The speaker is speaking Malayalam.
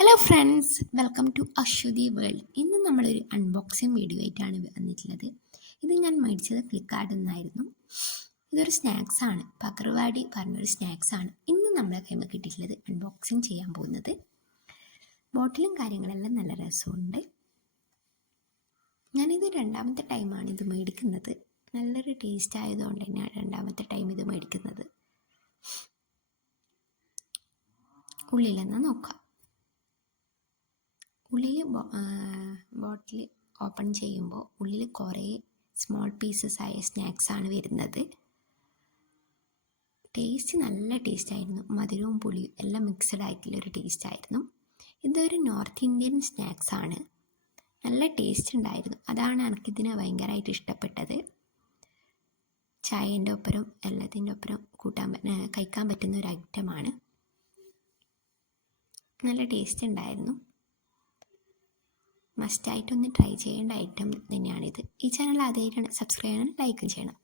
Hello friends welcome to Aswathi world ഇന്ന് നമ്മളൊരു അൺബോക്സിങ് വീഡിയോ ആയിട്ടാണ് വന്നിട്ടുള്ളത്. ഇത് ഞാൻ മേടിച്ചത് ഫ്ലിപ്കാർട്ടിൽ നിന്നായിരുന്നു. ഇതൊരു സ്നാക്സ് ആണ്. പകർവാടി പറഞ്ഞൊരു സ്നാക്സ് ആണ്. ഇന്ന് നമ്മളെ കൈമ കിട്ടിയിട്ടുള്ളത് അൺബോക്സിങ് ചെയ്യാൻ പോകുന്നത്. ബോട്ടിലും കാര്യങ്ങളെല്ലാം നല്ല രസമുണ്ട്. ഞാനിത് രണ്ടാമത്തെ ടൈമാണ് ഇത് മേടിക്കുന്നത്. നല്ലൊരു ടേസ്റ്റ് ആയതുകൊണ്ട് തന്നെ രണ്ടാമത്തെ ടൈം ഇത് മേടിക്കുന്നത്. ഉള്ളിലെന്ന് നോക്കാം. ഉള്ളിൽ ബോട്ടിൽ ഓപ്പൺ ചെയ്യുമ്പോൾ ഉള്ളിൽ കുറേ സ്മോൾ പീസസ് ആയ സ്നാക്സ് ആണ് വരുന്നത്. ടേസ്റ്റ് നല്ല ടേസ്റ്റ് ആയിരുന്നു. മധുരവും പുളിയും എല്ലാം മിക്സഡ് ആയിട്ടുള്ള ഒരു ടേസ്റ്റ് ആയിരുന്നു. ഇതൊരു നോർത്ത് ഇന്ത്യൻ സ്നാക്സ് ആണ്. നല്ല ടേസ്റ്റ് ഉണ്ടായിരുന്നു. അതാണ് എനിക്കിതിനെ ഭയങ്കരമായിട്ട് ഇഷ്ടപ്പെട്ടത്. ചായേന്റെ ഒപ്പരം എല്ലാത്തിന്റെ ഒപ്പരം കൂട്ടാൻ കഴിക്കാൻ പറ്റുന്ന ഒരു ഐറ്റമാണ്. നല്ല ടേസ്റ്റ് ഉണ്ടായിരുന്നു. മസ്റ്റായിട്ടൊന്ന് ട്രൈ ചെയ്യേണ്ട ഐറ്റം തന്നെയാണിത്. ഈ ചാനൽ ആദ്യമായിട്ടാണ് സബ്സ്ക്രൈബ് ചെയ്യണം ലൈക്കും ചെയ്യണം.